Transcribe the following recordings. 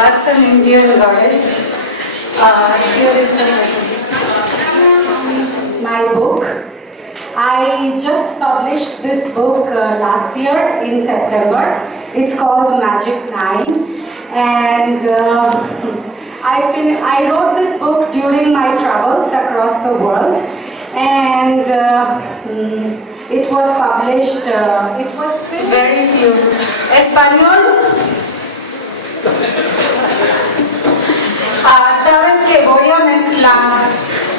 That's an Indian goddess. Here is the my book. I just published this book last year in September. It's called Magic 9, and I wrote this book during my travels across the world, and it was published. It was very few. Español. Sabes que voy a mezclar.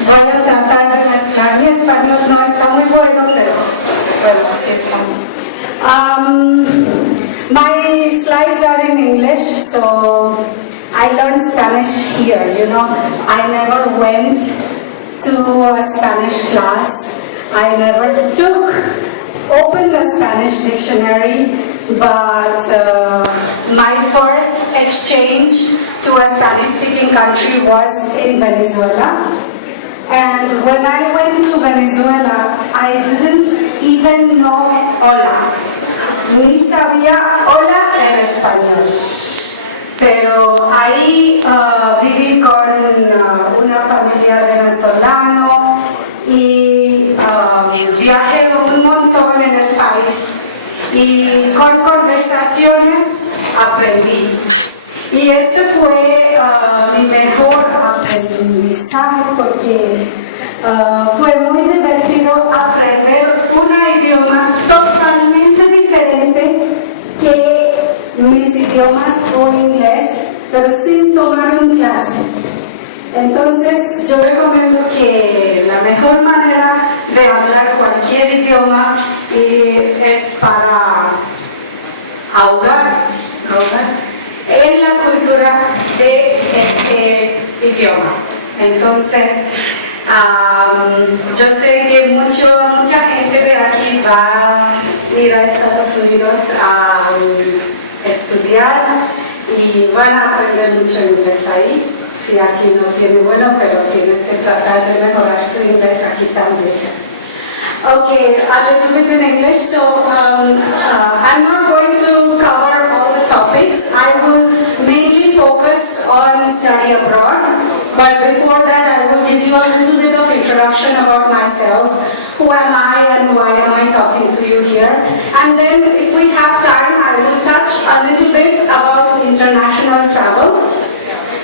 Voy a tratar de mezclar. Mi español no está muy bueno, pero bueno, así estamos. My slides are in English, so I learned Spanish here, you know. I never went to a Spanish class. I never opened a Spanish dictionary, but my first exchange to a Spanish-speaking country was in Venezuela. And when I went to Venezuela, I didn't even know hola. Ni sabía hola en español. Pero ahí viví con una familia venezolana y viajé un montón en el país. Y con conversaciones aprendí. Y este fue mi mejor aprendizaje porque fue muy divertido aprender un idioma totalmente diferente que mis idiomas o inglés, pero sin tomar un clase. Entonces yo recomiendo que la mejor manera de hablar cualquier idioma es para ahogar en la cultura de este idioma. Entonces, yo sé que mucha gente de aquí va a ir a Estados Unidos a estudiar y van a aprender mucho inglés ahí. Si aquí no tiene bueno, pero tienes que tratar de mejorar su inglés aquí también. Okay, a little bit in English. So I'm not going to cover all the topics. I will mainly focus on study abroad. But before that, I will give you a little bit of introduction about myself. Who am I and why am I talking to you here? And then if we have time, I will touch a little bit about international travel.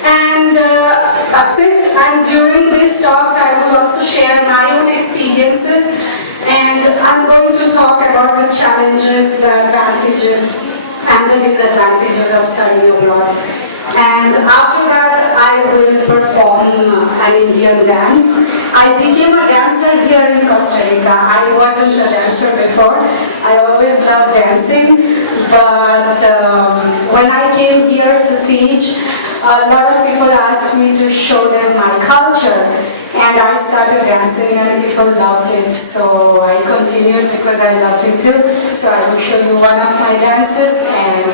And that's it. And during these talks, I will also share my own experiences. And I'm going to talk about the challenges, the advantages, and the disadvantages of studying abroad. And after that, I will perform an Indian dance. I became a dancer here in Costa Rica. I wasn't a dancer before. I always loved dancing. But when I came here to teach, a lot of people asked me to show them my culture. And I started dancing and people loved it, so I continued because I loved it too. So I will show you one of my dances and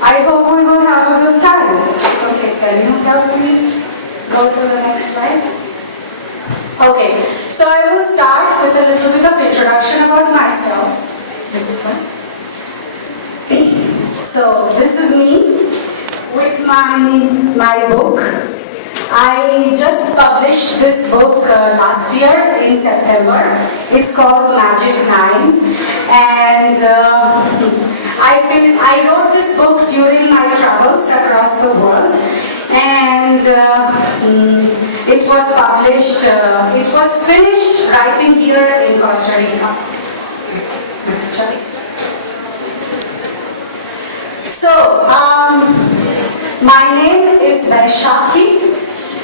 I hope we will have a good time. Okay, can you help me go to the next slide? Okay, so I will start with a little bit of introduction about myself. So this is me with my book. I just published this book last year in September. It's called Magic 9, and I wrote this book during my travels across the world, and it was published, it was finished writing here in Costa Rica. Next chart. So, my name is Vaishakhi.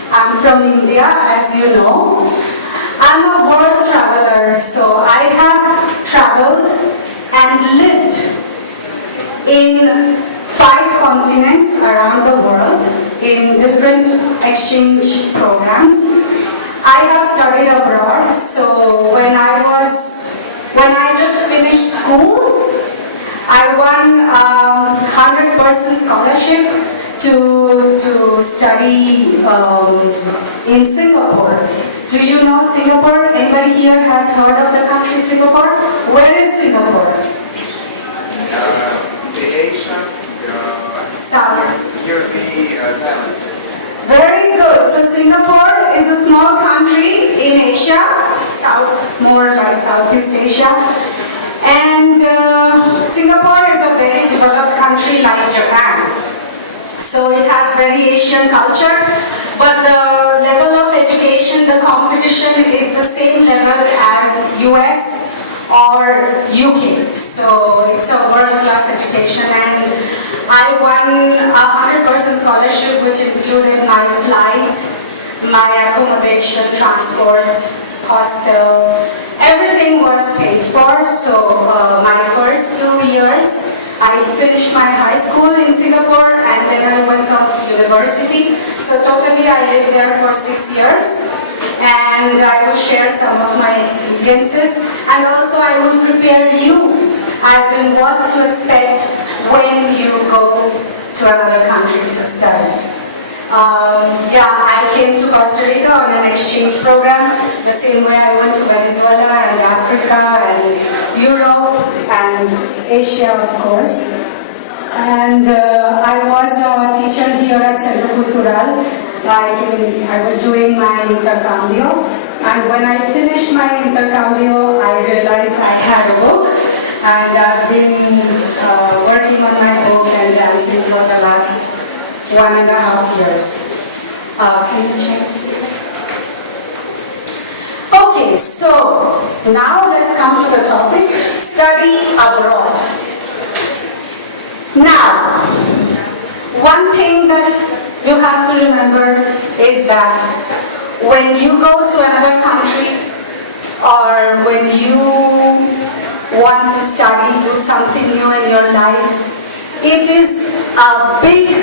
I'm from India, as you know. I'm a world traveler, so I have traveled and lived in 5 continents around the world in different exchange programs. I have studied abroad, so when I just finished school, I won 100% scholarship to study in Singapore. Do you know Singapore? Anybody here has heard of the country Singapore? Where is Singapore? The Asia. South. hear the Thailand? Very good. So Singapore is a small country in Asia, more like Southeast Asia. And Singapore is a very developed country like Japan. So it has very Asian culture, but the level of education, the competition is the same level as US or UK. So it's a world-class education, and I won a 100% scholarship, which included my flight, my accommodation, transport, hostel, everything was paid for. So my first 2 years, I finished my high school in Singapore, and then I went on to university. So totally I lived there for 6 years, and I will share some of my experiences, and also I will prepare you as in what to expect when you go to another country to study. I came to Costa Rica on an exchange program, the same way I went to Venezuela and Africa and Europe and Asia, of course. And I was a teacher here at Centro Cultural. I was doing my intercambio, and when I finished my intercambio, I realized I had a book, and I've been working on my book and dancing for the last 1.5 years. Can you check? Okay, so now let's come to the topic, study abroad. Now, one thing that you have to remember is that when you go to another country, or when you want to study, do something new in your life, it is a big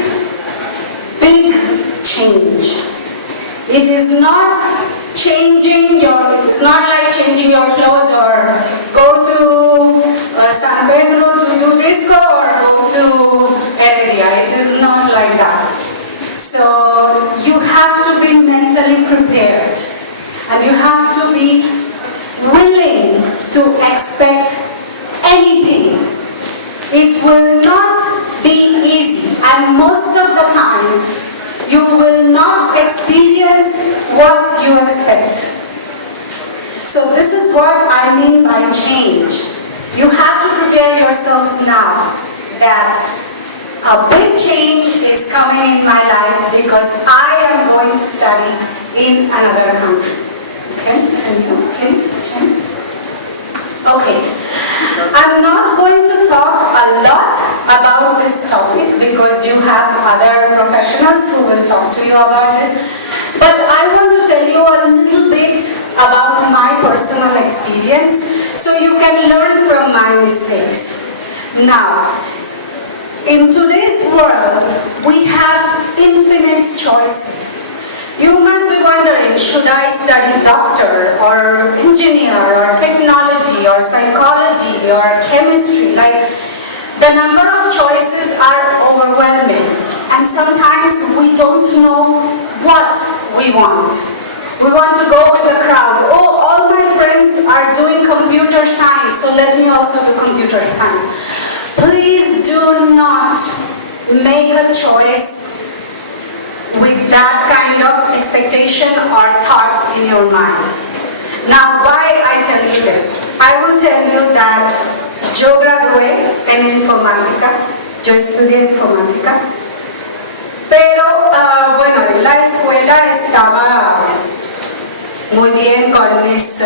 change. It is not it is not like changing your clothes or go to San Pedro to do disco or go to Heredia. It is not like that. So you have to be mentally prepared, and you have to be willing to expect anything. It will not be easy, and most of the time you will not experience what you expect. So this is what I mean by change. You have to prepare yourselves now that a big change is coming in my life because I am going to study in another country. Okay, can you please change? Okay, I'm not going to talk a lot about this topic because you have other professionals who will talk to you about this, but I want to tell you a little bit about my personal experience so you can learn from my mistakes. Now, in today's world, we have infinite choices. You must be wondering, should I study doctor or engineer or technology or psychology or chemistry? Like, the number of choices are overwhelming, and sometimes we don't know what we want. We want to go with the crowd. Oh, all my friends are doing computer science, so let me also do computer science. Please do not make a choice with that kind of expectation or thought in your mind. Now, why I tell you this? I will tell you that yo gradué en informática, yo estudié informática, pero bueno, en la escuela estaba muy bien con mis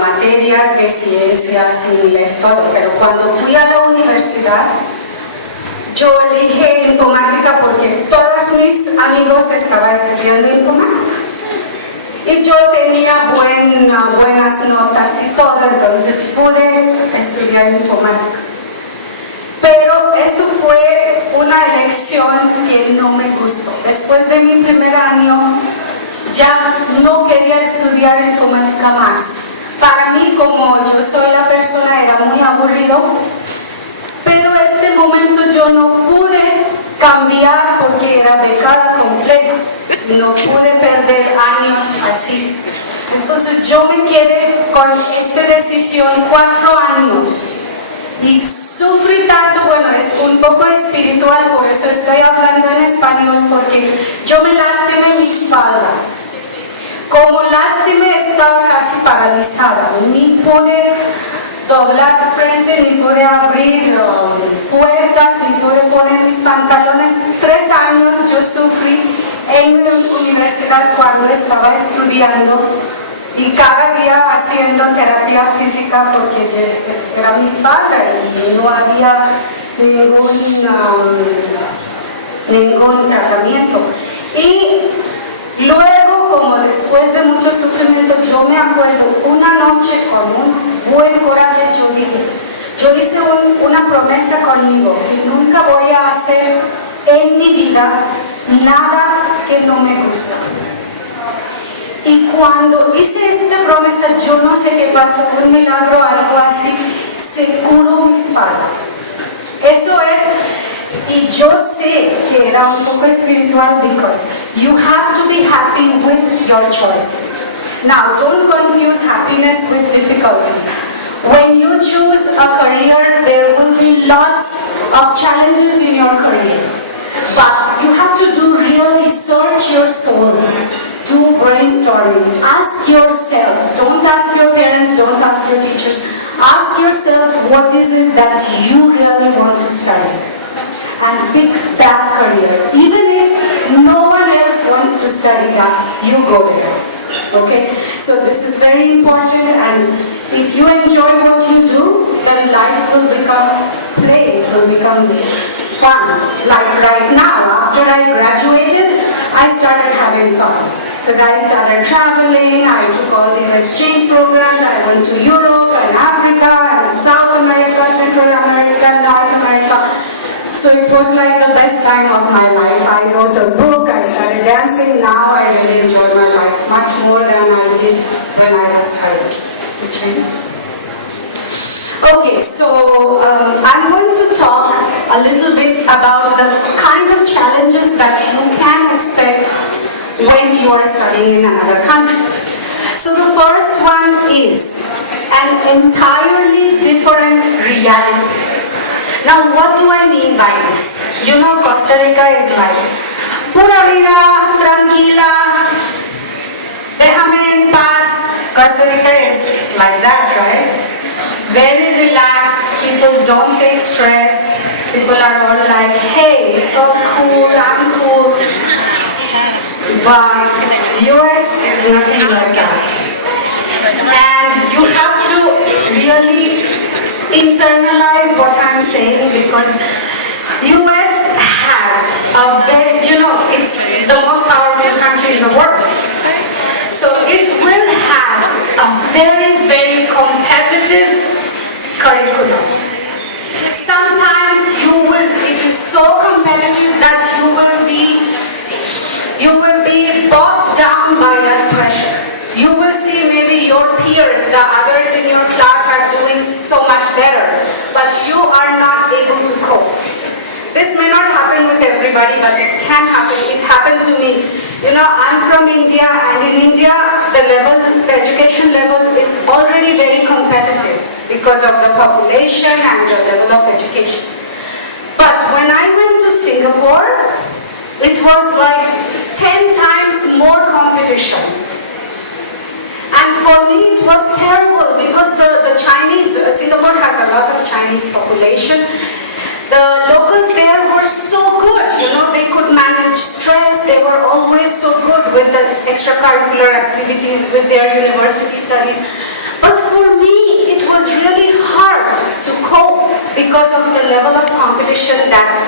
materias de ciencias, inglés, todo, pero cuando fui a la universidad, yo elegí informática porque todos mis amigos estaban estudiando informática. Y yo tenía buenas notas y todo, entonces pude estudiar informática. Pero esto fue una elección que no me gustó. Después de mi primer año, ya no quería estudiar informática más. Para mí, como yo soy la persona, era muy aburrido. Pero en este momento yo no pude cambiar porque era becada completa y no pude perder años así. Entonces yo me quedé con esta decisión 4 años y Sufrí tanto, bueno, es un poco espiritual, por eso estoy hablando en español, porque yo me lastimé mi espalda. Como lastimé, estaba casi paralizada, ni pude doblar frente, ni pude abrir puertas, ni pude poner mis pantalones. 3 años yo sufrí en mi universidad cuando estaba estudiando y cada día haciendo terapia física porque era mi espalda y no había ningún tratamiento. Y luego, como después de mucho sufrimiento, yo me acuerdo una noche con un buen coraje, yo hice una promesa conmigo, que nunca voy a hacer en mi vida nada que no me gusta. Y cuando hice esta promesa, yo no sé qué pasó, un milagro, algo así, se curó mi espalda. Eso es. Y yo sé que era un poco espiritual because you have to be happy with your choices. Now, don't confuse happiness with difficulties. When you choose a career, there will be lots of challenges in your career. But you have to really search your soul. Do brainstorming. Ask yourself. Don't ask your parents, don't ask your teachers. Ask yourself what is it that you really want to study. And pick that career. Even if no one else wants to study that, you go there. Okay? So this is very important, and if you enjoy what you do, then life will become play, it will become fun. Like right now, after I graduated, I started having fun. Because I started traveling, I took all these exchange programs, I went to Europe and Africa and South America, Central America, North America. So it was like the best time of my life. I wrote a book, I started dancing. Now I really enjoy my life much more than I did when I was studying. Okay, so I'm going to talk a little bit about the kind of challenges that you can expect when you are studying in another country. So the first one is an entirely different reality. Now, what do I mean by this? You know, Costa Rica is like pura vida, tranquila, déjame en paz. Costa Rica is like that, right? Very relaxed, people don't take stress, people are all like, hey, it's all cool, I'm cool. But US is nothing like that. And you have to really internalize what I'm saying, because US has a very, it's the most powerful country in the world. So it will have a very, very competitive curriculum. Sometimes it is so competitive that you will be brought down by that pressure. You will see maybe your peers, the others in your class are doing so much better, but you are not able to cope. This may not happen with everybody, but it can happen. It happened to me. I'm from India, and in India, the education level is already very competitive because of the population and the level of education. But when I went to Singapore, it was like 10 times more competition. And for me it was terrible because the Chinese, Singapore has a lot of Chinese population. The locals there were so good, they could manage stress, they were always so good with the extracurricular activities, with their university studies. But for me it was really hard to cope because of the level of competition that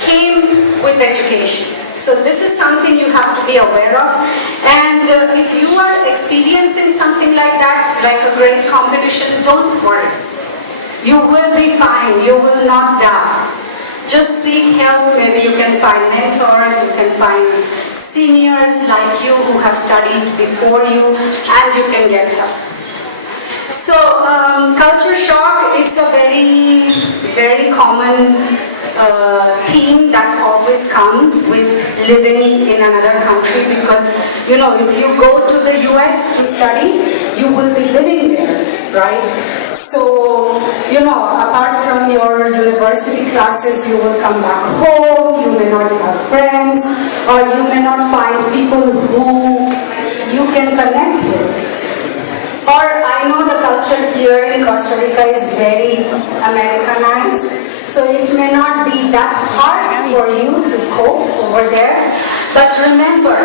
came with education. So this is something you have to be aware of, and if you are experiencing something like that, like a great competition, don't worry. You will be fine, you will not die. Just seek help. Maybe you can find mentors, you can find seniors like you who have studied before you, and you can get help. So culture shock, it's a very, very common theme that always comes with living in another country, because if you go to the US to study, you will be living there, right? So, apart from your university classes, you will come back home, you may not have friends, or you may not find people who you can connect with. Or I know the culture here in Costa Rica is very Americanized, so it may not be that hard for you to cope over there. But remember,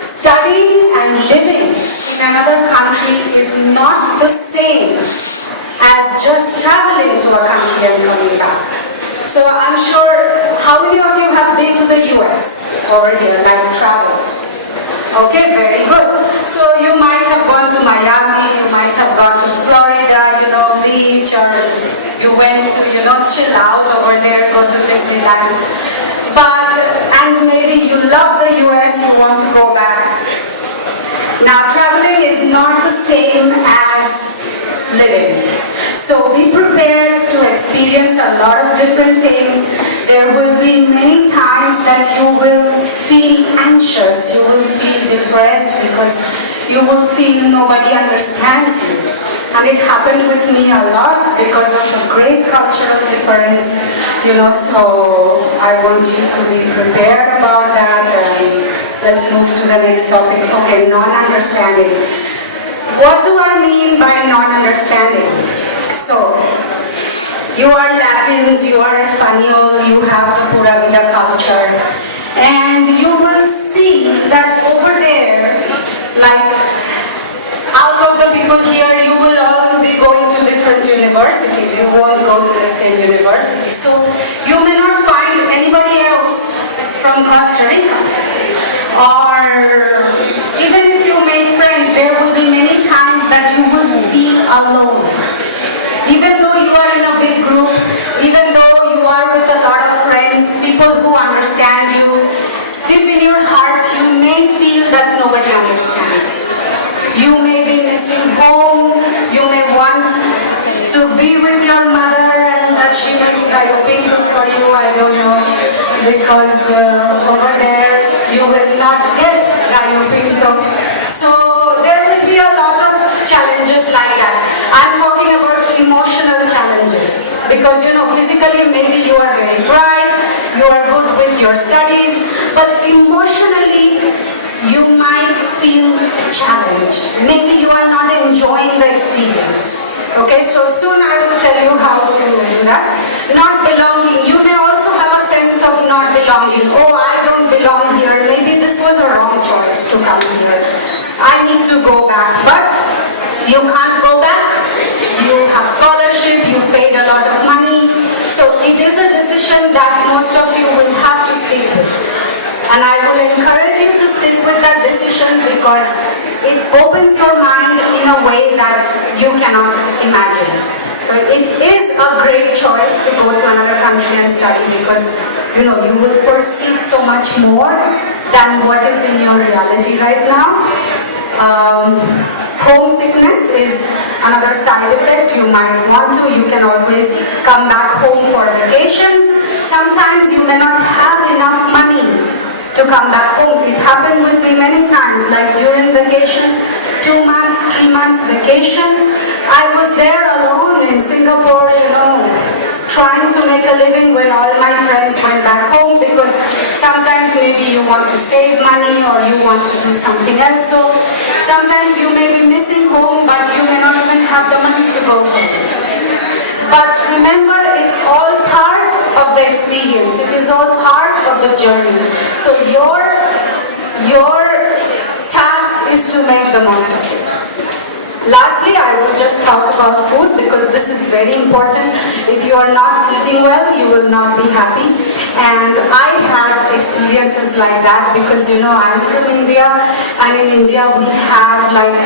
studying and living in another country is not the same as just traveling to a country and coming back. So I'm sure, how many of you have been to the US over here, like traveled? Okay, very good. So you might have gone to Miami, you might have gone to Florida, beach, or you went to, chill out over there, go to Disneyland. And maybe you love the US, you want to go back. Now, traveling is not the same as living. So be prepared to experience a lot of different things. There will be many times that you will feel anxious, you will feel depressed because you will feel nobody understands you. And it happened with me a lot because of the great cultural difference, so I want you to be prepared about that. And let's move to the next topic. Okay, non-understanding. What do I mean by non-understanding? So, you are Latins, you are Espanol, you have the Pura Vida culture, and you will see that over there, like out of the people here, you will all be going to different universities, you won't go to the same university. So, you may not find anybody else from Costa Rica. Or even if you make friends, there will be many times that you will feel alone. Even though you are in a big group, even though you are with a lot of friends, people who understand you, deep in your heart you may feel that nobody understands you. You may be missing home, you may want to be with your mother and that she makes gallo pinto for you, I don't know, because over there you will not get gallo pinto. So there will be a lot of challenges like that. I'm talking about emotional challenges because physically maybe you are very bright, you are good with your studies, but emotionally you might feel challenged. Maybe you are not enjoying the experience. Okay, so soon I will tell you how to do that. Not belonging. You may also have a sense of not belonging. Oh, I don't belong here. Maybe this was a wrong choice to come here. I need to go back. But you can't go back. You have scholarship, you've paid a lot of money. So it is a decision that most of you will have to stick with. And I will encourage you to stick with that decision because it opens your mind in a way that you cannot imagine. So it is a great choice to go to another country and study because you will perceive so much more than what is in your reality right now. Homesickness is another side effect. You might want to, you can always come back home for vacations. Sometimes you may not have enough money to come back home. It happened with me many times, like during vacations, 2 months, 3 months vacation. I was there alone in Singapore, trying to make a living when all my friends went back home because sometimes maybe you want to save money or you want to do something else. So sometimes you may be missing home, but you may not even have the money to go home. But remember, it's all part of the experience. It is all part of the journey. So your task is to make the most of it. Lastly, I will just talk about food because this is very important. If you are not eating well, you will not be happy. And I had experiences like that because I'm from India, and in India we have like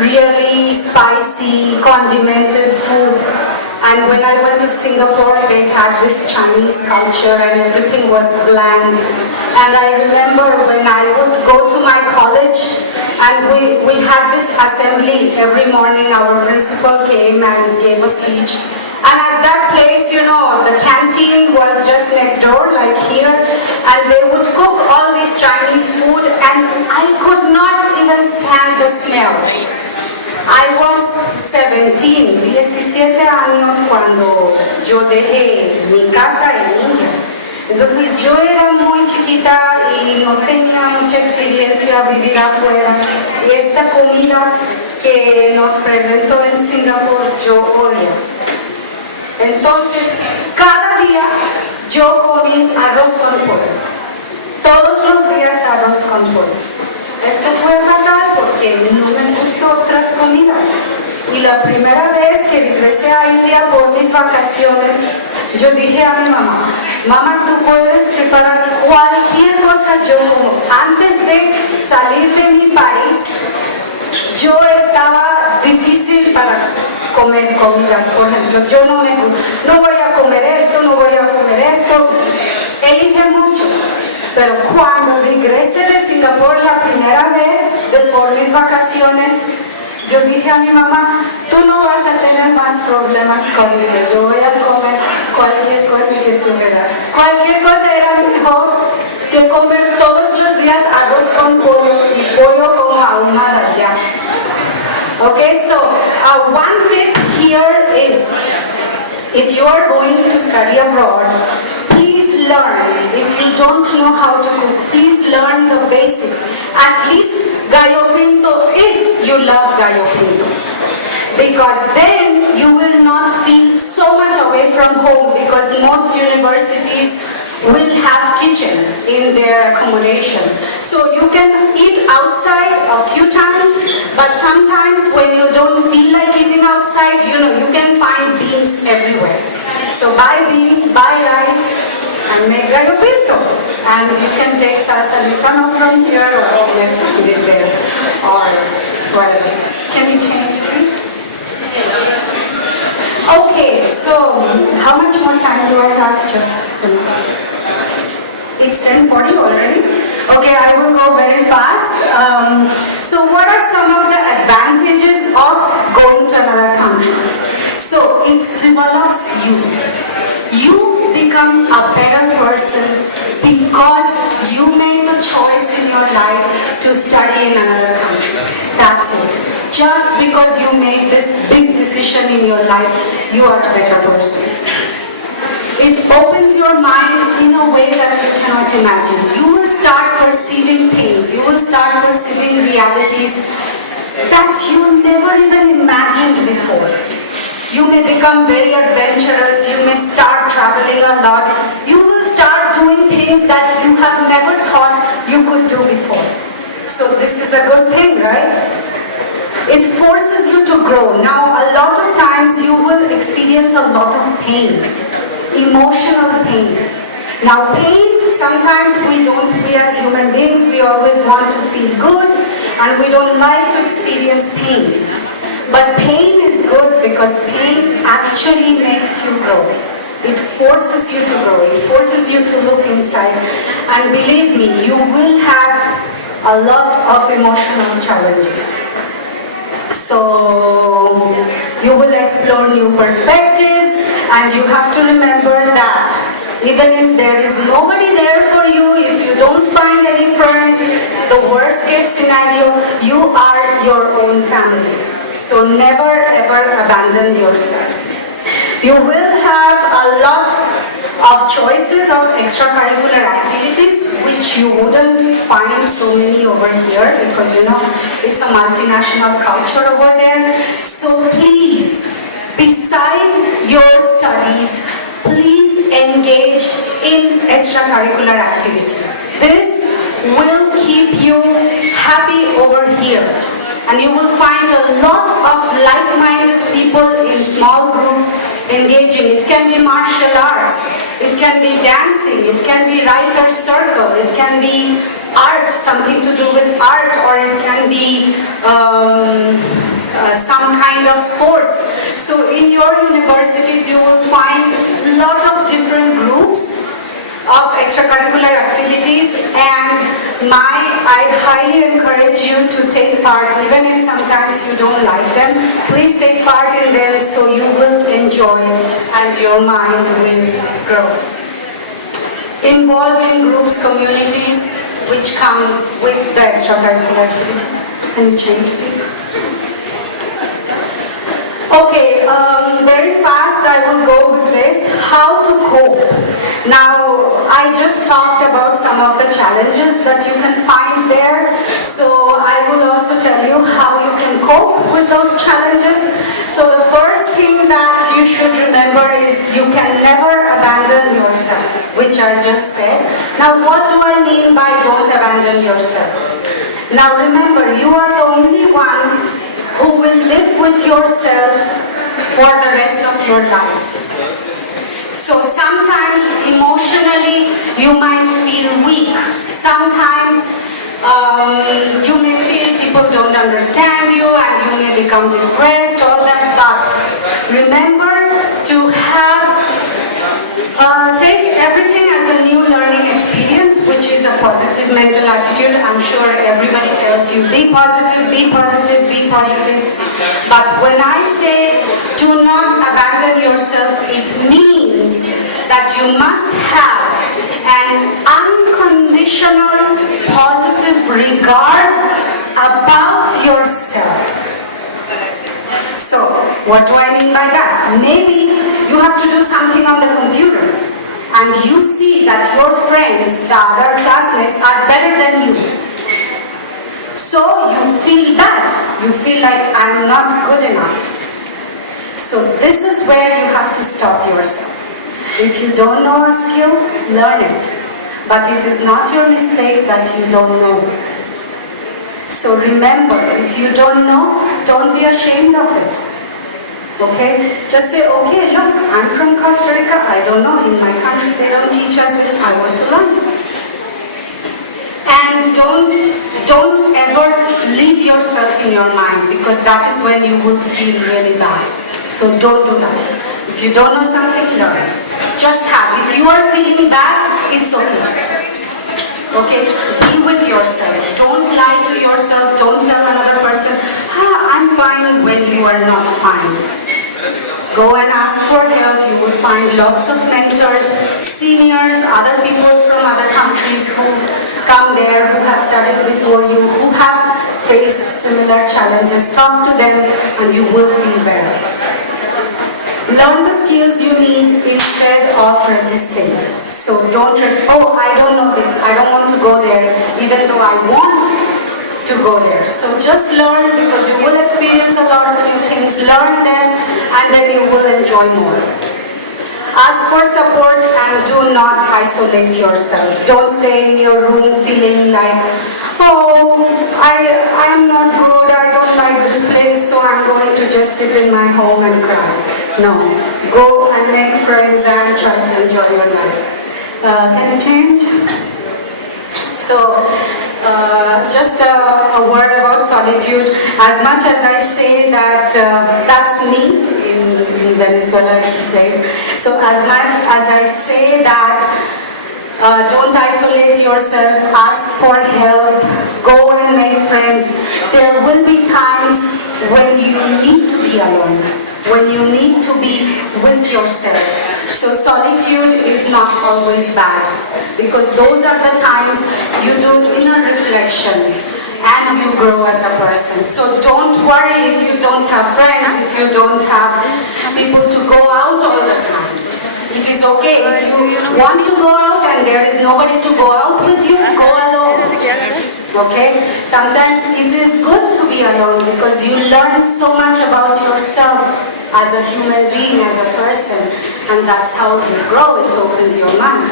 really spicy, condimented food. And when I went to Singapore, they had this Chinese culture and everything was bland. And I remember when I would go to my college and we had this assembly every morning. Our principal came and gave a speech. And at that place, the canteen was just next door, like here. And they would cook all this Chinese food and I could not even stand the smell. I was 17 años cuando yo dejé mi casa en India. Entonces yo era muy chiquita y no tenía mucha experiencia vivir afuera. Y esta comida que nos presentó en Singapur yo odio. Entonces cada día yo comí arroz con pollo. Todos los días arroz con pollo. Esto fue fatal porque no me gustó otras comidas. Y la primera vez que regresé a India por mis vacaciones, yo dije a mi mamá, mamá, tú puedes preparar cualquier cosa yo como. Antes de salir de mi país, yo estaba difícil para comer comidas. Por ejemplo, yo no voy a comer esto, no voy a comer esto. Elige mucho. Pero cuando regresé de Singapur la primera vez por mis vacaciones, yo dije a mi mamá, tú no vas a tener más problemas conmigo, yo voy a comer cualquier cosa que tú me das. Cualquier cosa era mejor que comer todos los días arroz con pollo y pollo como ahumada ya. Okay, so one tip here is, if you are going to study abroad, please learn. If you don't know how to cook, please learn the basics. At least gallo pinto, if you love gallo pinto. Because then you will not feel so much away from home, because most universities will have kitchen in their accommodation. So you can eat outside a few times, but sometimes when you don't feel like eating outside, you can find beans everywhere. So buy beans, buy rice, and make gallo pinto. And you can take salsa lisano from here or put it there or whatever. Can you change please? Okay, so how much more time do I have? Just 10 minutes. It's 10:40 already. Okay, I will go very fast. So what are some of the advantages of going to another country? So it develops you. You become a better person because you made the choice in your life to study in another country. That's it. Just because you made this big decision in your life, you are a better person. It opens your mind in a way that you cannot imagine. You will start perceiving things. You will start perceiving realities that you never even imagined before. You may become very adventurous. You may start traveling a lot. You will start doing things that you have never thought you could do before. So this is a good thing, right? It forces you to grow. Now, a lot of times you will experience a lot of pain. Emotional pain. Now pain, sometimes we as human beings, we always want to feel good and we don't like to experience pain. But pain is good because pain actually makes you grow. It forces you to grow. It forces you to look inside. And believe me, you will have a lot of emotional challenges. So you will explore new perspectives, and you have to remember that even if there is nobody there for you, if you don't find any friends, the worst case scenario, you are your own family. So never ever abandon yourself. You will have a lot of choices of extracurricular activities which you wouldn't find so many over here, because it's a multinational culture over there. So please, beside your studies, please engage in extracurricular activities. This will keep you happy over here. And you will find a lot of like-minded people in small groups engaging. It can be martial arts, it can be dancing, it can be writer's circle, it can be art, something to do with art, or it can be some kind of sports. So in your universities you will find a lot of different groups of extracurricular activities, and I highly encourage you to take part, even if sometimes you don't like them. Please take part in them so you will enjoy and your mind will grow. Involve in groups, communities, which comes with the extracurricular activities. Can you change please? Okay, very fast I will go with this. How to cope. Now, I just talked about some of the challenges that you can find there. So, I will also tell you how you can cope with those challenges. So, the first thing that you should remember is you can never abandon yourself, which I just said. Now, what do I mean by don't abandon yourself? Now, remember, you are the only one who will live with yourself for the rest of your life. So sometimes emotionally you might feel weak. Sometimes you may feel people don't understand you and you may become depressed, all that. But remember to have take everything as a new learning experience, which is a positive mental attitude. I'm sure everybody tells you, be positive, be positive, be positive. But when I say do not abandon yourself, it means that you must have an unconditional positive regard about yourself. So, what do I mean by that? Maybe you have to do something on the computer and you see that your friends, the other classmates, are better than you. So, you feel bad. You feel like I'm not good enough. So, this is where you have to stop yourself. If you don't know a skill, learn it. But it is not your mistake that you don't know. So remember, if you don't know, don't be ashamed of it. Okay? Just say, okay, look, I'm from Costa Rica. I don't know. In my country, they don't teach us this. I want to learn. And don't ever leave yourself in your mind, because that is when you will feel really bad. So don't do that. If you don't know something, learn. Just have. If you are feeling bad, it's okay. Okay, be with yourself. Don't lie to yourself. Don't tell another person, I'm fine, when you are not fine. Go and ask for help. You will find lots of mentors, seniors, other people from other countries who come there, who have studied before you, who have faced similar challenges. Talk to them and you will feel better. Learn the skills you need instead of resisting. So don't resist, I don't know this, I don't want to go there, even though I want to go there. So just learn, because you will experience a lot of new things. Learn them and then you will enjoy more. Ask for support and do not isolate yourself. Don't stay in your room feeling like, I am not good, I don't like this place, so I'm going to just sit in my home and cry. No. Go and make friends and try to enjoy your life. Can you change? So, just a word about solitude. As much as I say that that's me, in Venezuela it's a place. So as much as I say that don't isolate yourself, ask for help, go and make friends, there will be times when you need to be alone, when you need to be with yourself. So solitude is not always bad, because those are the times you do inner reflection and you grow as a person. So don't worry if you don't have friends, if you don't have people to go out all the time. It is okay. If you want to go out and there is nobody to go out with you, go alone. Okay? Sometimes it is good to be alone, because you learn so much about yourself as a human being, as a person, and that's how you grow. It opens your mind.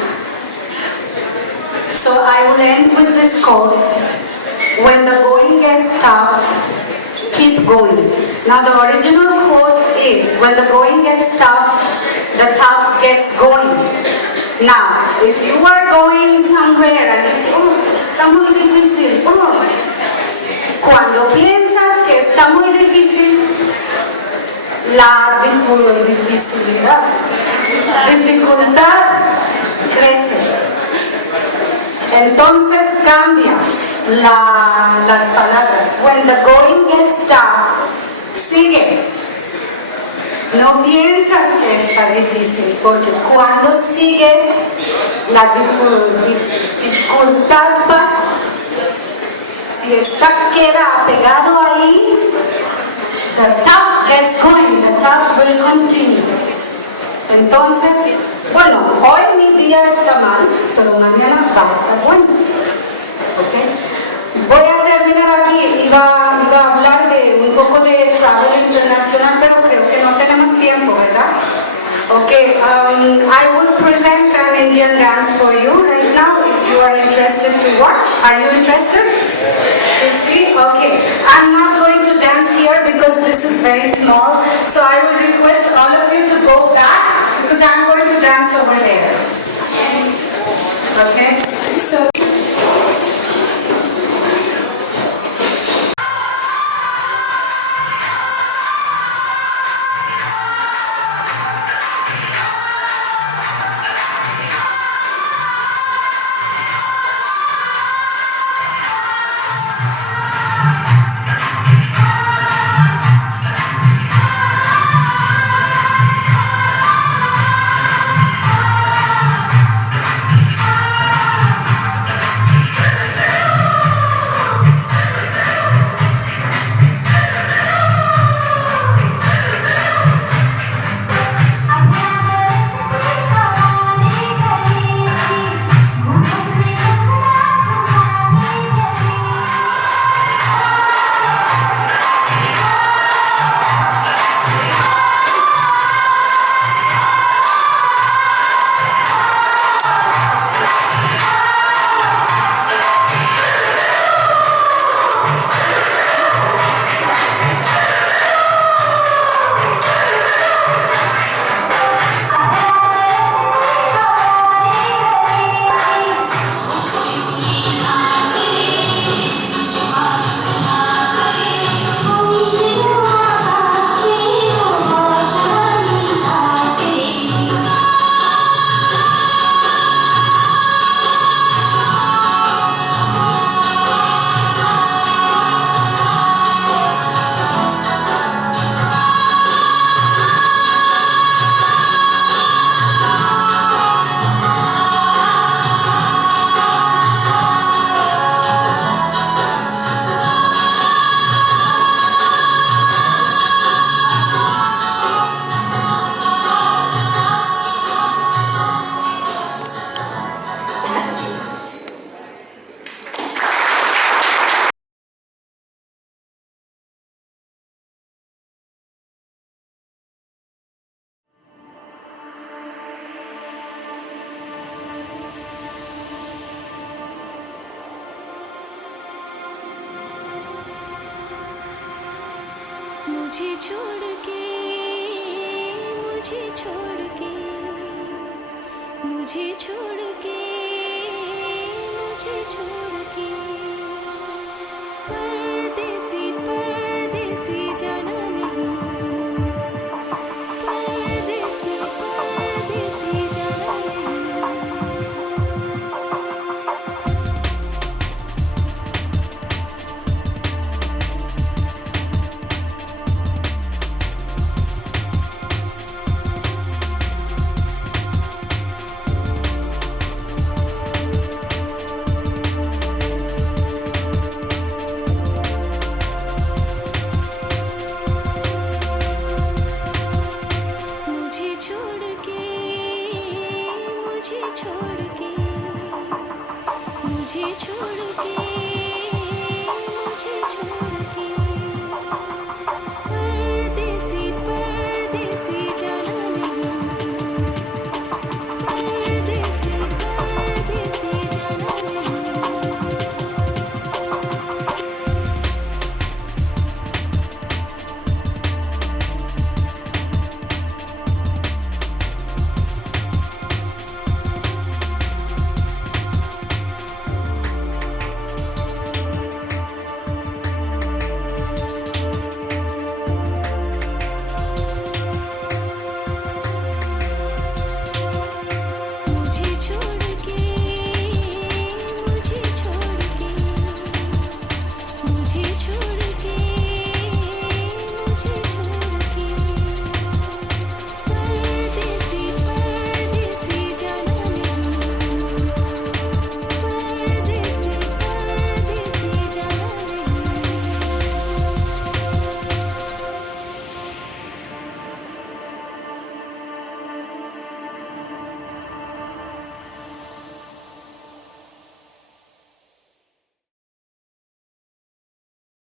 So I will end with this quote: when the going gets tough, keep going. Now the original quote is, when the going gets tough, the tough gets going. Now, if you are going somewhere and you say, está muy difícil, cuando piensas que está muy difícil, la dificultad crece. Entonces cambia las palabras. When the going gets tough, sigues. No piensas que está difícil, porque cuando sigues, la dificultad pasa. Si queda pegado ahí, The tough gets going, the tough will continue. Entonces, bueno, hoy mi día está mal, pero mañana va a estar bueno. ¿Ok? Voy a terminar aquí, iba a hablar de un poco de travel internacional, pero creo que no tenemos tiempo, ¿verdad? Okay, I will present an Indian dance for you right now if you are interested to watch. Are you interested to see? Okay, I'm not going to dance here because this is very small, so I will request all of you to go back because I'm going to dance over there. Okay, so मुझे छोड़ के मुझे छोड़ के मुझे छोड़ के मुझे छोड़